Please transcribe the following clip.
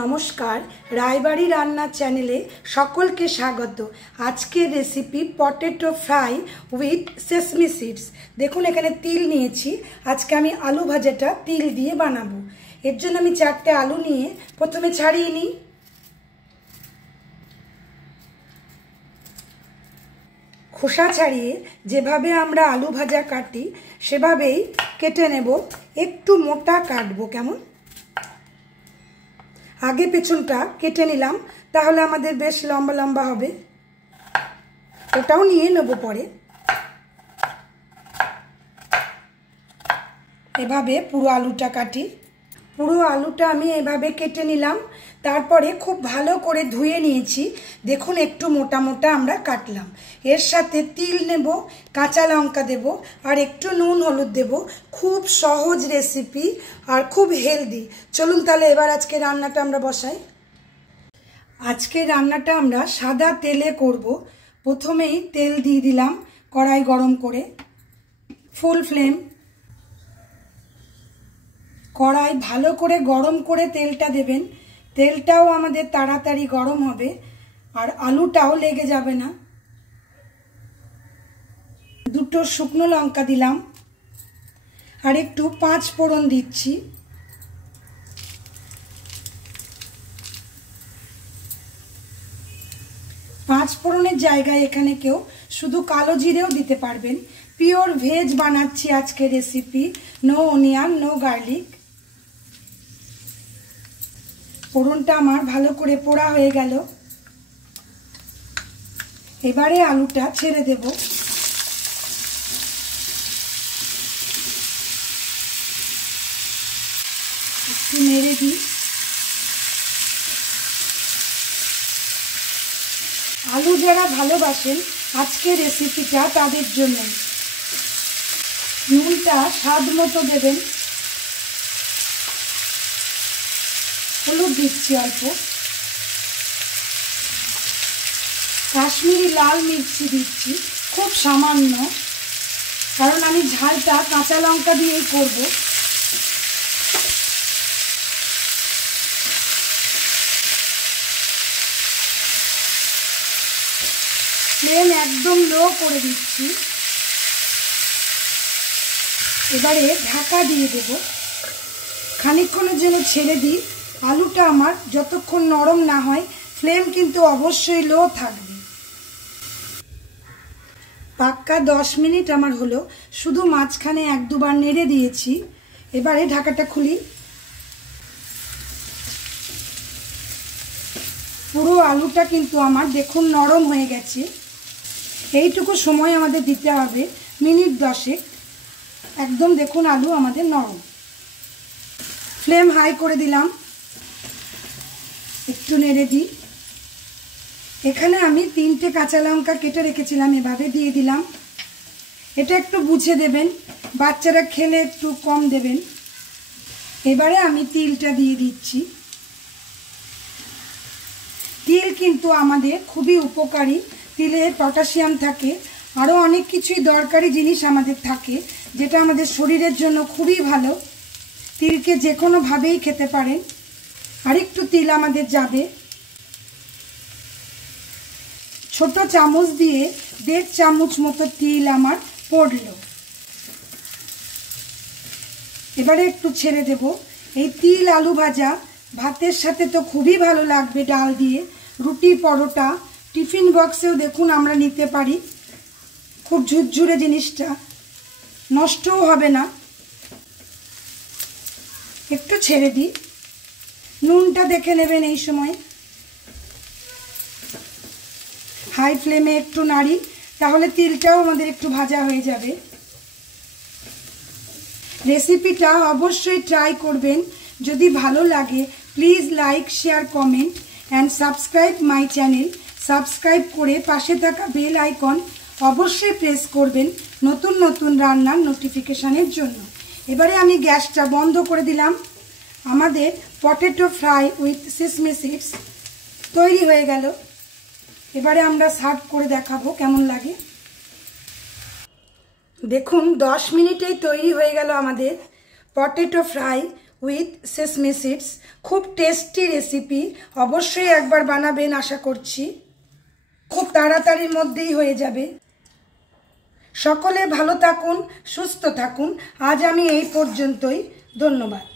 নমস্কার, রায়বাড়ি রান্নার চ্যানেলে সকলকে স্বাগত। আজকের recipe potato fry with sesame seeds. দেখুন এখানে তিল নিয়েছি। আজকে আমি আলু ভাজাটা তিল দিয়ে বানাবো। এর জন্য আমি 4টে আলু নিয়ে প্রথমে ছাড়িয়ে নিই। খোসা ছাড়িয়ে যেভাবে আমরা আলু ভাজা কাটি সেভাবেই কেটে নেব। একটু মোটা কাটবো, কেমন আগে পেছনটা কেটে নিলাম, তাহলে আমাদের বেশ লম্বা লম্বা হবে। ওটাও নিয়ে নেব পরে। এভাবে পুরো আলুটা কাটি। পুরো আলুটা আমি এভাবে কেটে নিলাম, তারপরে খুব ভালো করে ধুয়ে নিয়েছি। দেখুন একটু মোটা মোটা আমরা কাটলাম। এর সাথে তিল নেব, কাঁচা লঙ্কা দেব, আর একটু নুন হলুদ দেব। খুব সহজ রেসিপি আর খুব হেলদি। চলুন তাহলে এবার আজকে রান্নাটা আমরা বসাই। আজকে রান্নাটা আমরা সাদা তেলে করব। প্রথমেই তেল দিয়ে দিলাম কড়াই গরম করে, ফুল ফ্লেম। কড়াই ভালো করে গরম করে তেলটা দেবেন। তেলটাও আমাদের তাড়াতাড়ি গরম হবে আর আলুটাও লেগে যাবে না। দুটো শুকনো লঙ্কা দিলাম আর একটু 5 ফোড়ন দিচ্ছি। পাঁচ ফোড়নের জায়গায় এখানে কেউ শুধু কালো জিরেও দিতে পারবেন। পিওর ভেজ বানাচ্ছি আজকে recipe, no onion, no garlic. ফোড়নটা আমার ভালো করে পোড়া হয়ে গেল। এবারে আলুটা ছেড়ে দেব। একটু নেড়ে দিই। আলু যারা ভালোবাসেন আজকের রেসিপিটা তাদের জন্য। নুনটা স্বাদ মতো দেবেন। হলুদ দিচ্ছি অল্প। কাশ্মীরি লাল মির্চি দিচ্ছি খুব সামান্য, কারণ আমি ঝালটা কাঁচা লঙ্কা দিয়েই করব। ফ্লেম একদম লো করে দিচ্ছি। এবারে ঢাকা দিয়ে দেব। খানিকক্ষণের জন্য ছেড়ে দিই। আলুটা আমার যতক্ষণ নরম না হয় ফ্লেম কিন্তু অবশ্যই লো থাকবে। পাক্কা 10 মিনিট আমার হলো, শুধু মাঝখানে 1-2 বার নেড়ে দিয়েছি। এবারে ঢাকাটা খুলি। পুরো আলুটা কিন্তু আমার দেখুন নরম হয়ে গেছে। এইটুকু সময় আমাদের দিতে হবে, মিনিট 10। একদম দেখুন আলু আমাদের নরম। ফ্লেম হাই করে দিলাম। একটু নেড়ে দিই। এখানে আমি 3টে কাঁচা লঙ্কা কেটে রেখেছিলাম, এভাবে দিয়ে দিলাম। এটা একটু বুঝে দেবেন, বাচ্চারা খেলে একটু কম দেবেন। এবারে আমি তিলটা দিয়ে দিচ্ছি। তিল কিন্তু আমাদের খুবই উপকারী। তিলে পটাশিয়াম থাকে, আরও অনেক কিছুই দরকারি জিনিস আমাদের থাকে, যেটা আমাদের শরীরের জন্য খুবই ভালো। তিলকে যে কোনোভাবেই খেতে পারেন। আরেকটু তিল আমাদের যাবে। ছোট চামচ দিয়ে 1.5 চামচ মতো তিল আমার পড়ল। এবারে একটু ছেড়ে দেব। এই তিল আলু ভাজা ভাতের সাথে তো খুবই ভালো লাগবে, ডাল দিয়ে, রুটি, পরোটা, টিফিন বক্সেও দেখুন আমরা নিতে পারি। খুব ঝুরঝুরে জিনিসটা, নষ্টও হবে না। একটু ছেড়ে দিই। নুনটা দেখে নেবেন এই সময়। হাই ফ্লেমে একটু নাড়ি, তাহলে তিলটাও আমাদের একটু ভাজা হয়ে যাবে। রেসিপিটা অবশ্যই ট্রাই করবেন। যদি ভালো লাগে please like, share, comment and subscribe my channel. Subscribe করে পাশে থাকা বেল আইকন অবশ্যই প্রেস করবেন নতুন নতুন রান্নার নোটিফিকেশানের জন্য। এবারে আমি গ্যাসটা বন্ধ করে দিলাম। আমাদের potato fry with sesame seeds তৈরি হয়ে গেল। এবারে আমরা সার্ভ করে দেখাবো কেমন লাগে। দেখুন 10 মিনিটেই তৈরি হয়ে গেল আমাদের potato fry with sesame seeds. খুব টেস্টি রেসিপি, অবশ্যই একবার বানাবেন, আশা করছি খুব তাড়াতাড়ির মধ্যেই হয়ে যাবে। সকলে ভালো থাকুন, সুস্থ থাকুন। আজ আমি এই পর্যন্তই, ধন্যবাদ।